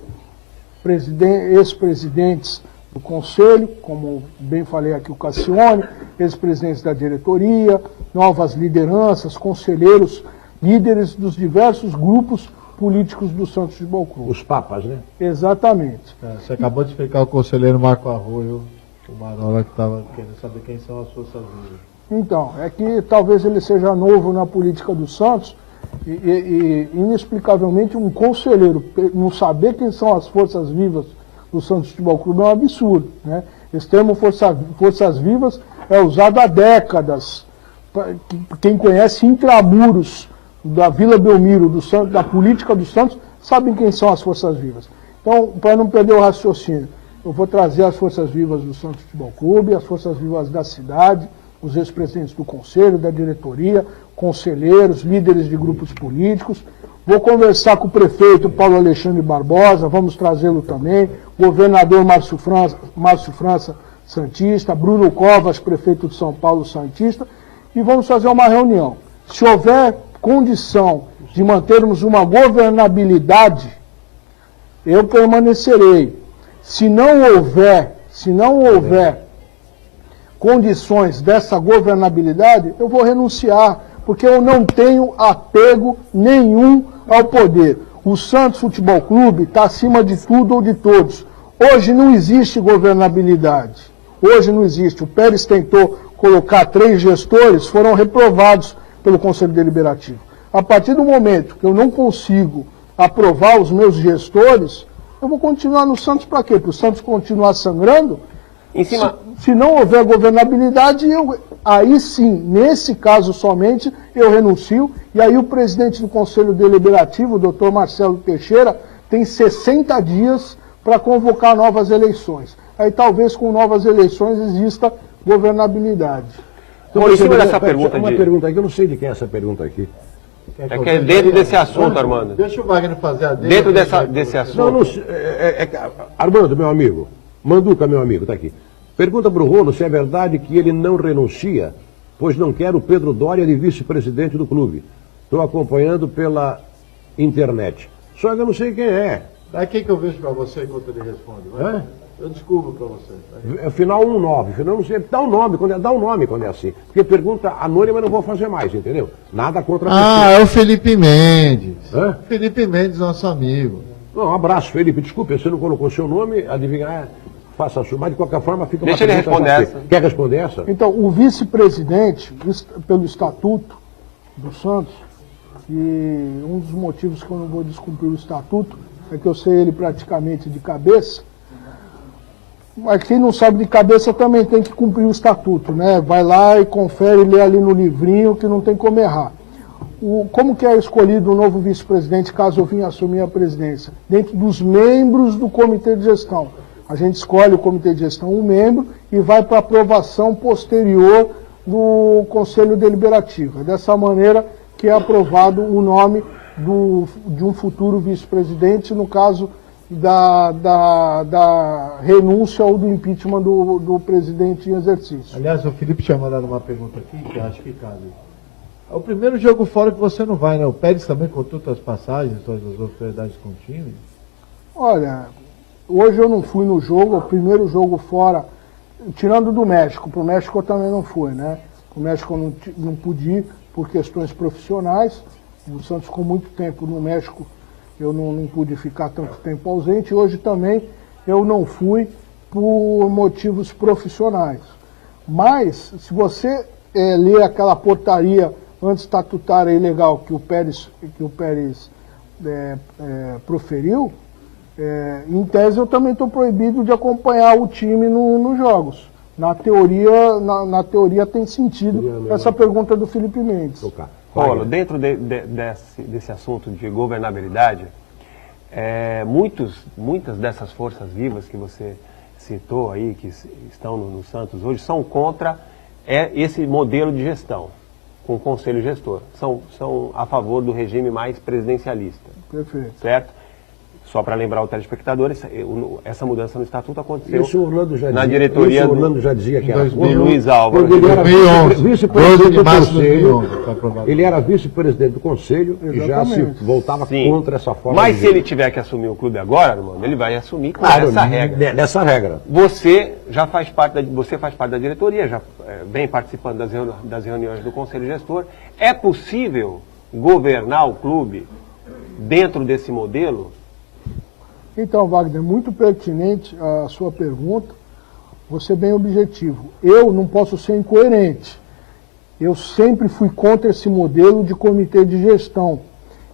Ex-presidentes do Conselho, como bem falei aqui o Cassione, ex-presidentes da diretoria, novas lideranças, conselheiros, líderes dos diversos grupos políticos do Santos Futebol Clube. Os papas, né? Exatamente. Você acabou de explicar o conselheiro Marco Arroio, o Marola, que estava querendo saber quem são as forças vivas. Então, é que talvez ele seja novo na política do Santos e inexplicavelmente um conselheiro não saber quem são as forças vivas do Santos Futebol Clube é um absurdo, né? Esse termo forças vivas é usado há décadas. Quem conhece intramuros da Vila Belmiro, da política do Santos, sabem quem são as forças vivas. Então, para não perder o raciocínio, eu vou trazer as forças vivas do Santos Futebol Clube, as forças vivas da cidade, os ex-presidentes do Conselho, da diretoria, conselheiros, líderes de grupos políticos. Vou conversar com o prefeito Paulo Alexandre Barbosa, vamos trazê-lo também, governador Márcio França Santista, Bruno Covas, prefeito de São Paulo Santista, e vamos fazer uma reunião. Se houver condição de mantermos uma governabilidade, eu permanecerei. Se não houver condições dessa governabilidade, eu vou renunciar, porque eu não tenho apego nenhum ao poder. O Santos Futebol Clube está acima de tudo ou de todos. Hoje não existe governabilidade. Hoje não existe. O Pérez tentou colocar 3 gestores, foram reprovados pelo Conselho Deliberativo. A partir do momento que eu não consigo aprovar os meus gestores, eu vou continuar no Santos para quê? Para o Santos continuar sangrando? Se não houver governabilidade, aí sim, nesse caso somente, eu renuncio. E aí o presidente do Conselho Deliberativo, o doutor Marcelo Teixeira, tem 60 dias para convocar novas eleições. Aí talvez com novas eleições exista governabilidade. Então, em cima dessa pergunta uma pergunta aqui, eu não sei de quem é essa pergunta aqui. É que é dentro desse assunto, Armando. Deixa o Wagner fazer a dele. Dentro desse assunto. Armando, meu amigo, Manduca, meu amigo, está aqui. Pergunta para o Rolo se é verdade que ele não renuncia, pois não quer o Pedro Doria de vice-presidente do clube. Estou acompanhando pela internet. Só que eu não sei quem é. Daqui que eu vejo para você enquanto ele responde. Vai. Eu descubro para você. É final 19. Final não sei. Dá um nome quando é assim. Porque pergunta anônima eu não vou fazer mais, entendeu? Nada contra a pessoa. É o Felipe Mendes. Felipe Mendes, nosso amigo. Não, um abraço, Felipe. Desculpe, você não colocou seu nome, adivinhar, faça a sua. Mas de qualquer forma fica uma Deixa ele responder essa. Quer responder essa? Então, o vice-presidente, pelo estatuto do Santos, e um dos motivos que eu não vou descumprir o estatuto é que eu sei ele praticamente de cabeça. Mas quem não sabe de cabeça também tem que cumprir o estatuto, né? Vai lá e confere, lê ali no livrinho que não tem como errar. Como que é escolhido o novo vice-presidente, caso eu venha assumir a presidência? Dentro dos membros do comitê de gestão. A gente escolhe o comitê de gestão, um membro, e vai para aprovação posterior do Conselho Deliberativo. É dessa maneira que é aprovado o nome de um futuro vice-presidente, no caso da renúncia ou do impeachment do presidente em exercício. Aliás, o Felipe tinha mandado uma pergunta aqui, que eu acho que cabe. É o primeiro jogo fora que você não vai, né? O Pérez também contou suas passagens, suas autoridades com o time? Olha, hoje eu não fui no jogo, o primeiro jogo fora, tirando do México, para o México eu também não fui, né? O México eu não pude ir por questões profissionais, o Santos ficou muito tempo no México, eu não pude ficar tanto tempo ausente, hoje também eu não fui por motivos profissionais. Mas, se você ler aquela portaria anti-estatutária ilegal que o Pérez proferiu, em tese eu também estou proibido de acompanhar o time nos jogos. Na teoria tem sentido essa pergunta do Felipe Mendes. Paulo, dentro desse assunto de governabilidade, muitas dessas forças vivas que você citou aí, que estão no Santos hoje, são contra esse modelo de gestão, com o conselho gestor. São a favor do regime mais presidencialista. Perfeito. Certo? Só para lembrar o telespectador, essa mudança no estatuto aconteceu na diretoria que era do Luiz Álvaro. Ele era vice-presidente do Conselho. Ele era vice-presidente do Conselho e já se voltava contra essa forma. Mas se ele tiver que assumir o clube agora, mano, ele vai assumir com essa regra. Nessa regra. Você já faz parte da diretoria, já vem participando das reuniões do Conselho Gestor. É possível governar o clube dentro desse modelo? Então, Wagner, muito pertinente a sua pergunta, você bem objetivo. Eu não posso ser incoerente. Eu sempre fui contra esse modelo de comitê de gestão.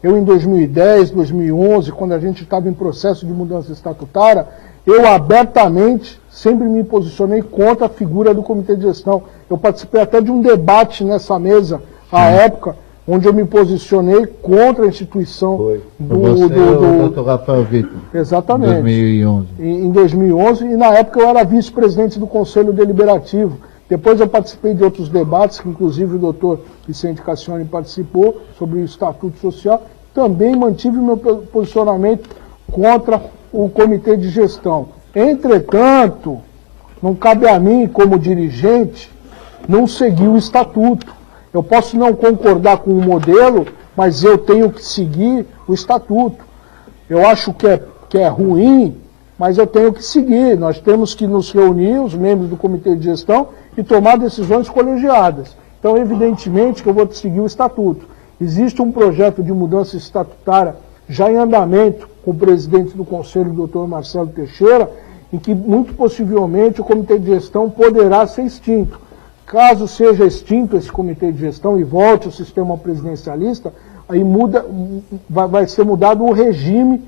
Eu, em 2010, 2011, quando a gente estava em processo de mudança estatutária, eu abertamente sempre me posicionei contra a figura do comitê de gestão. Eu participei até de um debate nessa mesa, à época, onde eu me posicionei contra a instituição do Dr. Rafael Vitor. Exatamente. 2011. Em 2011, e na época eu era vice-presidente do Conselho Deliberativo. Depois eu participei de outros debates, que inclusive o doutor Vicente Cassione participou, sobre o Estatuto Social. Também mantive meu posicionamento contra o Comitê de Gestão. Entretanto, não cabe a mim, como dirigente, não seguir o Estatuto. Eu posso não concordar com o modelo, mas eu tenho que seguir o estatuto. Eu acho que é ruim, mas eu tenho que seguir. Nós temos que nos reunir, os membros do comitê de gestão, e tomar decisões colegiadas. Então, evidentemente que eu vou seguir o estatuto. Existe um projeto de mudança estatutária já em andamento com o presidente do Conselho, o doutor Marcelo Teixeira, em que muito possivelmente o comitê de gestão poderá ser extinto. Caso seja extinto esse comitê de gestão e volte ao sistema presidencialista, aí vai ser mudado o regime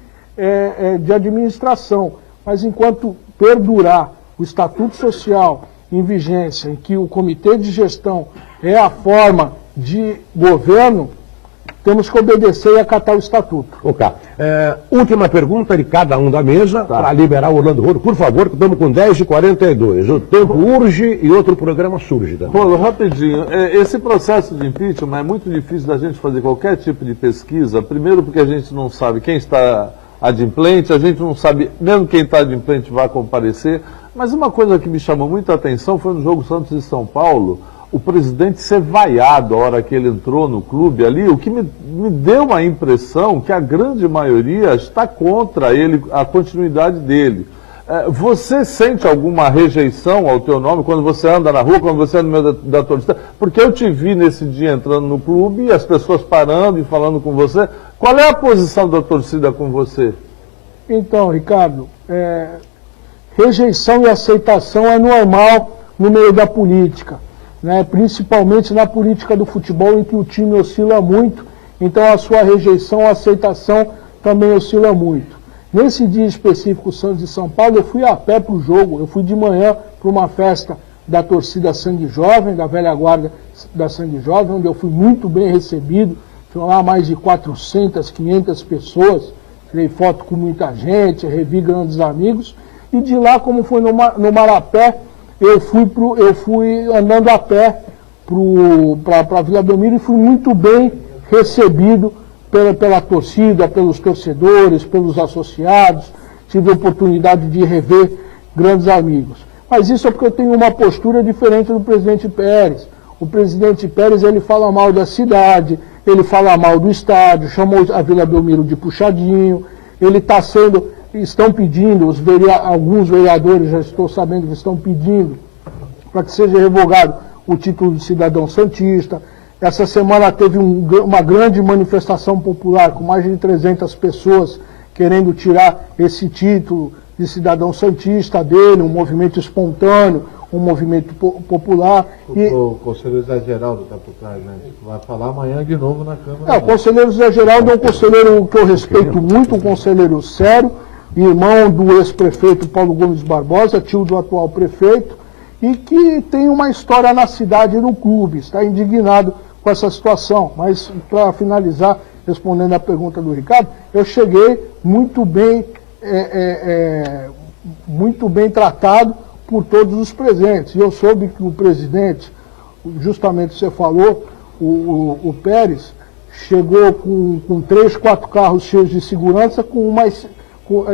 de administração. Mas enquanto perdurar o Estatuto Social em vigência, em que o comitê de gestão é a forma de governo, temos que obedecer e acatar o estatuto. Última pergunta de cada um da mesa, para liberar o Orlando Rolo. Por favor, que estamos com 10h42. O tempo urge e outro programa surge. Paulo, rapidinho. Esse processo de impeachment é muito difícil da gente fazer qualquer tipo de pesquisa. Primeiro porque a gente não sabe quem está adimplente, a gente não sabe, mesmo quem está adimplente vai comparecer. Mas uma coisa que me chamou muita atenção foi no jogo Santos e São Paulo, o presidente ser vaiado a hora que ele entrou no clube ali, o que me deu uma impressão que a grande maioria está contra ele, a continuidade dele. Você sente alguma rejeição ao teu nome quando você anda na rua, quando você anda no meio da torcida? Porque eu te vi nesse dia entrando no clube e as pessoas parando e falando com você. Qual é a posição da torcida com você? Então, Ricardo, rejeição e aceitação é normal no meio da política. Né, principalmente na política do futebol, em que o time oscila muito, então a sua rejeição, a aceitação também oscila muito. Nesse dia específico, Santos e São Paulo, eu fui a pé para o jogo, eu fui de manhã para uma festa da torcida Sangue Jovem, da velha guarda da Sangue Jovem, onde eu fui muito bem recebido. Tinha lá mais de 400, 500 pessoas, tirei foto com muita gente, revi grandes amigos. E de lá, como foi no Marapé, eu fui andando a pé para a Vila Belmiro e fui muito bem recebido pela torcida, pelos torcedores, pelos associados. Tive a oportunidade de rever grandes amigos. Mas isso é porque eu tenho uma postura diferente do presidente Pérez. O presidente Pérez, ele fala mal da cidade, ele fala mal do estádio, chamou a Vila Belmiro de puxadinho, estão pedindo, alguns vereadores, já estou sabendo que estão pedindo, para que seja revogado o título de cidadão santista. Essa semana teve uma grande manifestação popular, com mais de 300 pessoas querendo tirar esse título de cidadão santista dele, um movimento espontâneo, um movimento popular. O conselheiro Zé Geraldo está por trás, né? Vai falar amanhã de novo na Câmara. O conselheiro Zé Geraldo é um conselheiro que eu respeito muito, um conselheiro sério, irmão do ex-prefeito Paulo Gomes Barbosa, tio do atual prefeito, e que tem uma história na cidade e no clube, está indignado com essa situação. Mas, para finalizar, respondendo a pergunta do Ricardo, eu cheguei muito bem tratado por todos os presentes. E eu soube que o presidente, justamente você falou, o Pérez, chegou com 3, 4 carros cheios de segurança,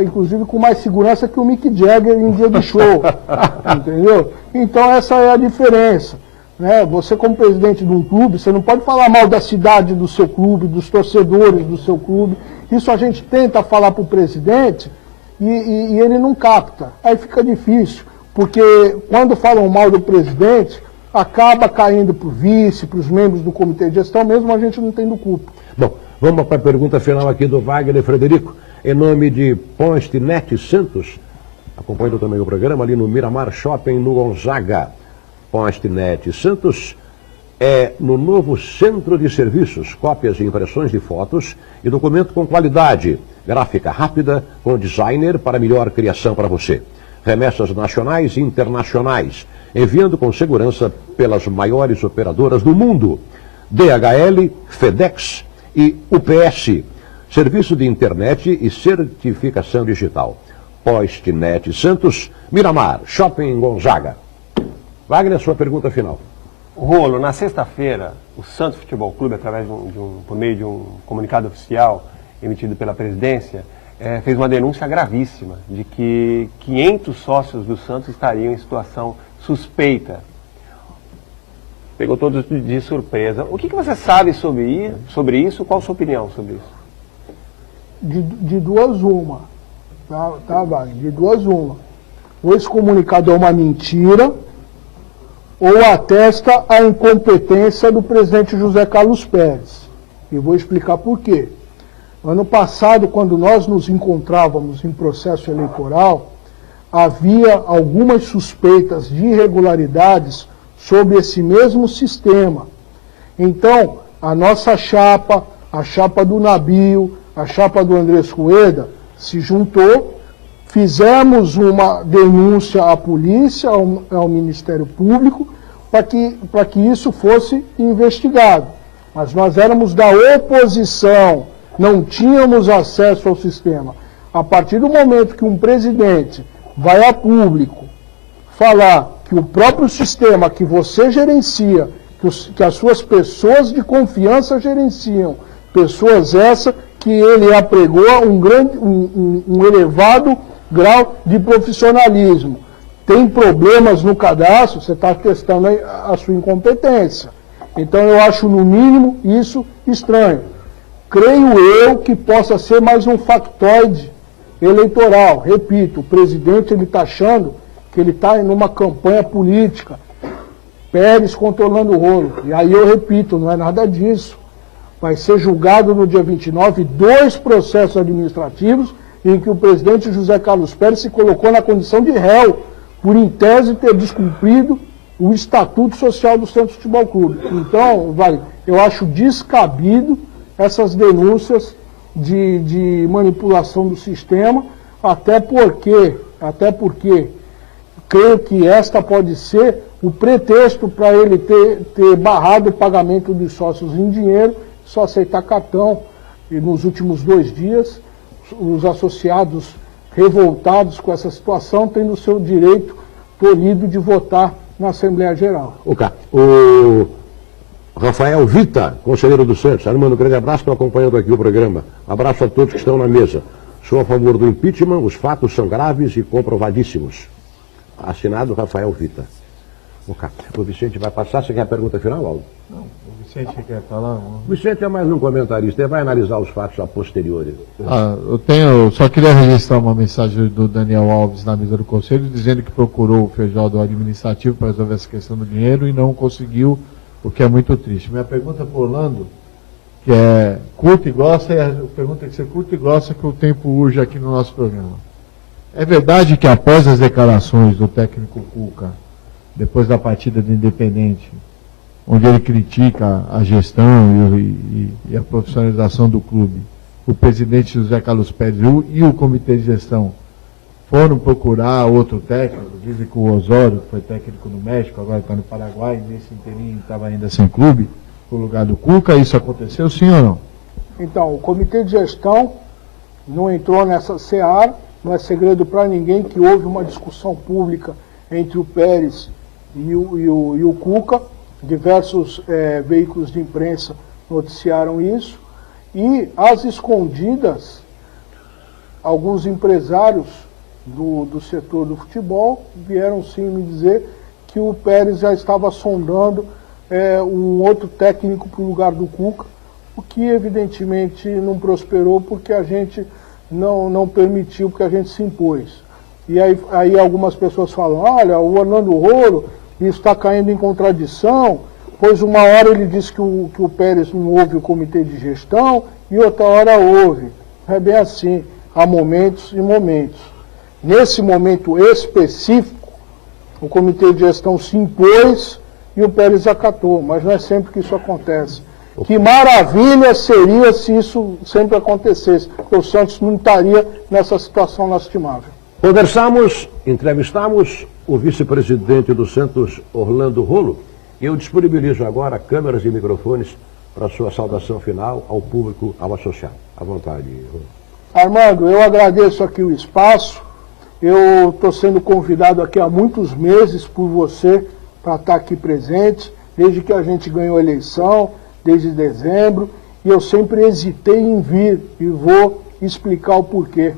inclusive com mais segurança que o Mick Jagger em dia de show. Entendeu? Então essa é a diferença. Né? Você, como presidente de um clube, você não pode falar mal da cidade do seu clube, dos torcedores do seu clube. Isso a gente tenta falar para o presidente e ele não capta. Aí fica difícil, porque quando falam mal do presidente, acaba caindo para o vice, para os membros do comitê de gestão, mesmo a gente não tendo culpa. Bom, vamos para a pergunta final aqui do Wagner Frederico, em nome de Postnet Santos, acompanhando também o programa ali no Miramar Shopping, no Gonzaga. Postnet Santos é no novo Centro de Serviços, cópias e impressões de fotos e documento com qualidade, gráfica rápida, com designer para melhor criação para você. Remessas nacionais e internacionais, enviando com segurança pelas maiores operadoras do mundo. DHL, FedEx e UPS. Serviço de internet e certificação digital. Postnet Santos, Miramar, Shopping Gonzaga. Wagner, sua pergunta final. Rolo, na sexta-feira, o Santos Futebol Clube, através por meio de um comunicado oficial emitido pela presidência, fez uma denúncia gravíssima de que 500 sócios do Santos estariam em situação suspeita. Pegou todos de surpresa. O que você sabe sobre isso? Qual a sua opinião sobre isso? De duas uma. Tá, Wagner? De duas uma. Ou esse comunicado é uma mentira, ou atesta a incompetência do presidente José Carlos Pérez. E vou explicar por quê. Ano passado, quando nós nos encontrávamos em processo eleitoral, havia algumas suspeitas de irregularidades sobre esse mesmo sistema. Então, a nossa chapa, a chapa do Nabil, a chapa do Andrés Rueda, se juntou, fizemos uma denúncia à polícia, ao Ministério Público, para que isso fosse investigado. Mas nós éramos da oposição, não tínhamos acesso ao sistema. A partir do momento que um presidente vai a público falar que o próprio sistema que você gerencia, que as suas pessoas de confiança gerenciam, pessoas essas que ele apregou um elevado grau de profissionalismo, tem problemas no cadastro, você está testando a sua incompetência. Então eu acho, no mínimo, isso estranho. Creio eu que possa ser mais um factoide eleitoral. Repito, o presidente está achando que ele está em uma campanha política. Pérez controlando o rolo. E aí eu repito, não é nada disso. Vai ser julgado no dia 29 2 processos administrativos em que o presidente José Carlos Pérez se colocou na condição de réu, por em tese ter descumprido o Estatuto Social do Santos Futebol Clube. Então, eu acho descabido essas denúncias de manipulação do sistema, até porque creio que esta pode ser o pretexto para ele ter barrado o pagamento dos sócios em dinheiro, só aceitar cartão. E nos últimos 2 dias, os associados revoltados com essa situação têm o seu direito tolhido de votar na Assembleia Geral. O Rafael Vita, conselheiro do Santos, Armando, um grande abraço, estou acompanhando aqui o programa. Abraço a todos que estão na mesa. Sou a favor do impeachment, os fatos são graves e comprovadíssimos. Assinado Rafael Vita. O Vicente vai passar, você quer a pergunta final, Aldo? Não, o Vicente quer falar? O Vicente é mais um comentarista, ele vai analisar os fatos a posteriori. Eu só queria registrar uma mensagem do Daniel Alves na mesa do Conselho, dizendo que procurou o Feijó do Administrativo para resolver essa questão do dinheiro e não conseguiu, o que é muito triste. Minha pergunta para o Orlando, que é curta e grossa, é a pergunta que você curta e grossa, que o tempo urge aqui no nosso programa. É verdade que após as declarações do técnico Cuca, depois da partida do Independente, onde ele critica a gestão e a profissionalização do clube, o presidente José Carlos Pérez e o comitê de gestão foram procurar outro técnico, dizem que o Osório, que foi técnico no México, agora está no Paraguai, nesse inteirinho estava ainda sem clube, no lugar do Cuca. Isso aconteceu, sim ou não? Então, o comitê de gestão não entrou nessa seara, não é segredo para ninguém que houve uma discussão pública entre o Pérez e o Cuca. Diversos veículos de imprensa noticiaram isso, e às escondidas, alguns empresários do setor do futebol vieram sim me dizer que o Pérez já estava sondando um outro técnico para o lugar do Cuca, o que evidentemente não prosperou porque a gente não permitiu, porque a gente se impôs. E aí algumas pessoas falam, olha, o Orlando Rolo está caindo em contradição, pois uma hora ele disse que o Pérez não ouve o comitê de gestão e outra hora ouve. É bem assim, há momentos e momentos. Nesse momento específico, o comitê de gestão se impôs e o Pérez acatou, mas não é sempre que isso acontece. Que maravilha seria se isso sempre acontecesse, porque o Santos não estaria nessa situação lastimável. Conversamos, entrevistamos o vice-presidente do Santos, Orlando Rolo, e eu disponibilizo agora câmeras e microfones para a sua saudação final ao público, ao associado. À vontade, Rolo. Armando, eu agradeço aqui o espaço. Eu estou sendo convidado aqui há muitos meses por você para estar aqui presente, desde que a gente ganhou a eleição, desde dezembro, e eu sempre hesitei em vir e vou explicar o porquê.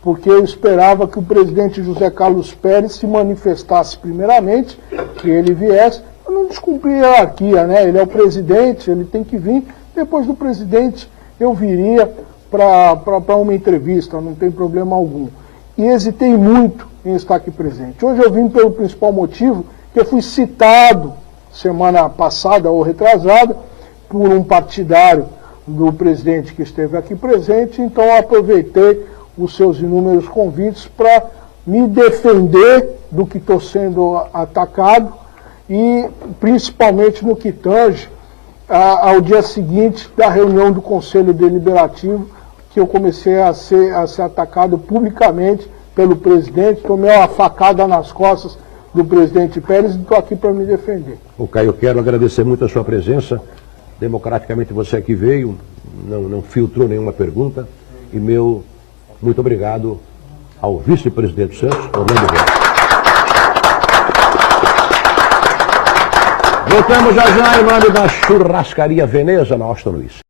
Porque eu esperava que o presidente José Carlos Pérez se manifestasse primeiramente, que ele viesse, para não descumprir a hierarquia, né? Ele é o presidente, ele tem que vir. Depois do presidente, eu viria para uma entrevista, não tem problema algum. E hesitei muito em estar aqui presente. Hoje eu vim pelo principal motivo, que eu fui citado semana passada ou retrasada por um partidário do presidente que esteve aqui presente, então eu aproveitei os seus inúmeros convites para me defender do que estou sendo atacado e principalmente no que tange ao dia seguinte da reunião do Conselho Deliberativo, que eu comecei a ser atacado publicamente pelo presidente, tomei uma facada nas costas do presidente Pérez e estou aqui para me defender. Caio, eu quero agradecer muito a sua presença. Democraticamente você aqui veio, não filtrou nenhuma pergunta, e muito obrigado ao vice-presidente Santos, Orlando Rolo. Voltamos já em nome da Churrascaria Veneza, na Austin Luiz.